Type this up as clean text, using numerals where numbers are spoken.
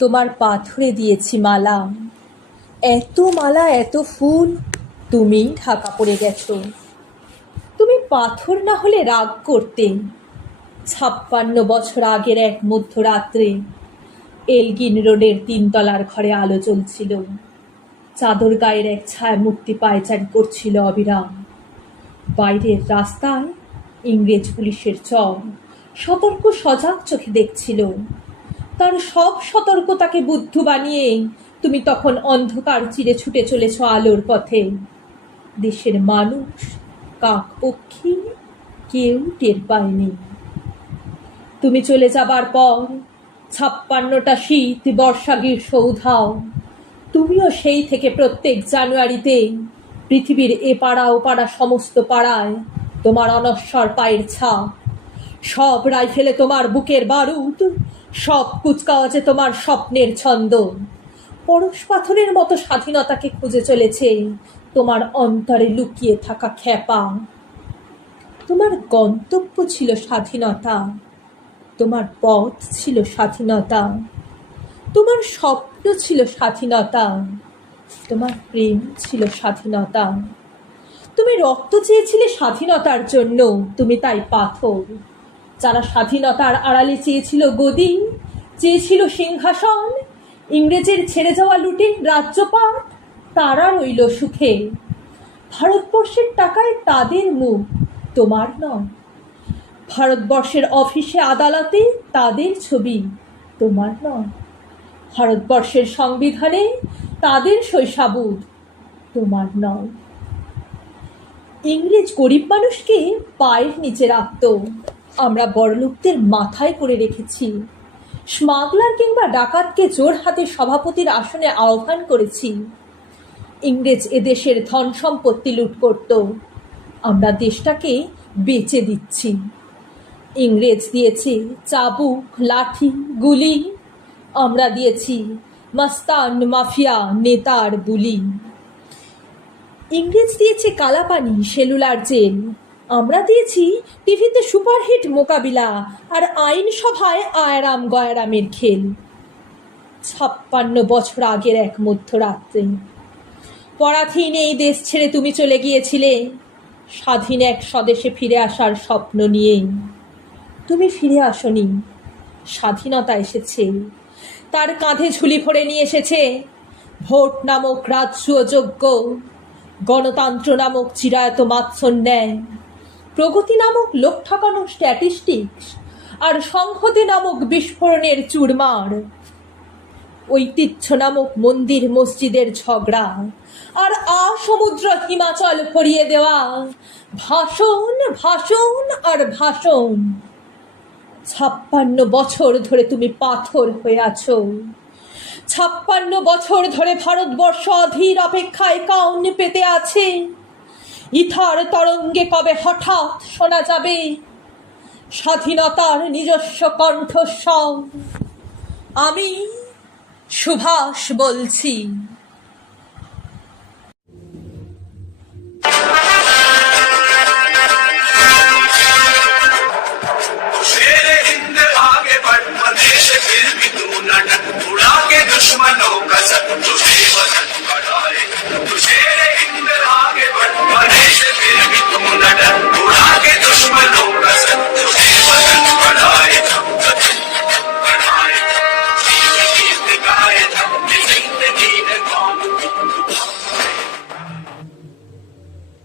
তোমার পাথরে দিয়েছি মালা, এত মালা এত ফুল, তুমি ঢাকা পড়ে গেছো। তুমি পাথর না হলে রাগ করতে। ৫৬ বছর আগের এক মধ্যরাত্রে এলগিন রোডের ৩ তলার ঘরে আলো জ্বলছিল। চাদর গায়ের এক ছায়ামূর্তি পায়চারি করছিল অবিরাম। বাইরের রাস্তায় ইংরেজ পুলিশের চর সতর্ক সজাগ চোখে দেখছিল। তার সব সতর্কতাকে বুদ্ধ বানিয়ে তুমি তখন অন্ধকার চিরে ছুটে চলেছ আলোর পথে। দেশের মানুষ, কাক পক্ষী কেউ টের পায়নি। তুমি চলে যাবার পর ৫৬টা শীত, বর্ষা, গ্রীষ্ম উধাও। তুমিও সেই থেকে প্রত্যেক জানুয়ারিতে পৃথিবীর এ পাড়া ও পাড়া সমস্ত পাড়ায় তোমার অনশ্বর পায়ের ছাপ। সব রাইফেলে তোমার বুকের বারুদ, সব কুচকাওয়াজে তোমার স্বপ্নের ছন্দ। পরশ পাথরের মতো স্বাধীনতাকে খুঁজে চলেছে তোমার অন্তরে লুকিয়ে থাকা খ্যাপা। তোমার গন্তব্য ছিল স্বাধীনতা, তোমার পথ ছিল স্বাধীনতা, তোমার স্বপ্ন ছিল স্বাধীনতা, তোমার প্রেম ছিল স্বাধীনতা। তুমি রক্ত চেয়েছিলে স্বাধীনতার জন্য, তুমি তাই পাথর। যারা স্বাধীনতার আড়ালে চেয়েছিল গদি, চেয়েছিল সিংহাসন, ইংরেজের ছেড়ে যাওয়া লুটে রাজ্যপাট, তারা রইল সুখে। ভারতবর্ষের টাকায় তাদের মুখ, তোমার নয়। ভারতবর্ষের অফিসে আদালতে তাদের ছবি, তোমার নয়। ভারতবর্ষের সংবিধানে তাদের শৈশাবুদ, তোমার নয়। ইংরেজ গরিব মানুষকে পায়ের নিচে রাখত, আমরা বড়লোকদের মাথায় করে রেখেছি। স্মাগলার কিংবা ডাকাতকে জোর হাতে সভাপতির আসনে আহ্বান করেছি। ইংরেজ এদেশের ধন সম্পত্তি লুট করত, আমরা দেশটাকে বেচে দিচ্ছি। ইংরেজ দিয়েছে চাবুক, লাঠি, গুলি, আমরা দিয়েছি মাস্তান, মাফিয়া, নেতার বুলি। ইংরেজ দিয়েছে কালাপানি, সেলুলার জেল, আমরা দিয়েছি টিভিতে সুপারহিট মোকাবিলা আর আইনসভায় আয়রাম গয়রামের খেল। ৫৬ বছর আগের এক মধ্যরাত্রে পরাধীন এই দেশ ছেড়ে তুমি চলে গিয়েছিলে স্বাধীন এক স্বদেশে ফিরে আসার স্বপ্ন নিয়ে। তুমি ফিরে আসনি, স্বাধীনতা এসেছে, তার কাঁধে ঝুলি ভরে নিয়ে এসেছে ভোট নামক রাজ্যযোগ্য, গণতন্ত্র নামক চিরায়ত মাৎসন্যায়, প্রগতি নামক লোক ঠকানো স্ট্যাটিস্টিক্স, আর সংহতি নামক বিস্ফোরণের চুরমার, ঐতিহ্য নামক মন্দির মসজিদের ঝগড়া, আর সমুদ্র হিমাচল ভরিয়ে দেওয়া ভাষণ, ভাষণ আর ভাষণ। ৫৬ বছর ধরে তুমি পাথর হয়ে আছো। ৫৬ বছর ধরে ভারতবর্ষ অধীর অপেক্ষায় কাউন পেতে আছে। ইথার তরঙ্গে কবে হঠাৎ শোনা যাবে স্বাধীনতার নিজস্ব কণ্ঠস্বর। আমি সুভাষ বলছি। दुश्मनों का सत्व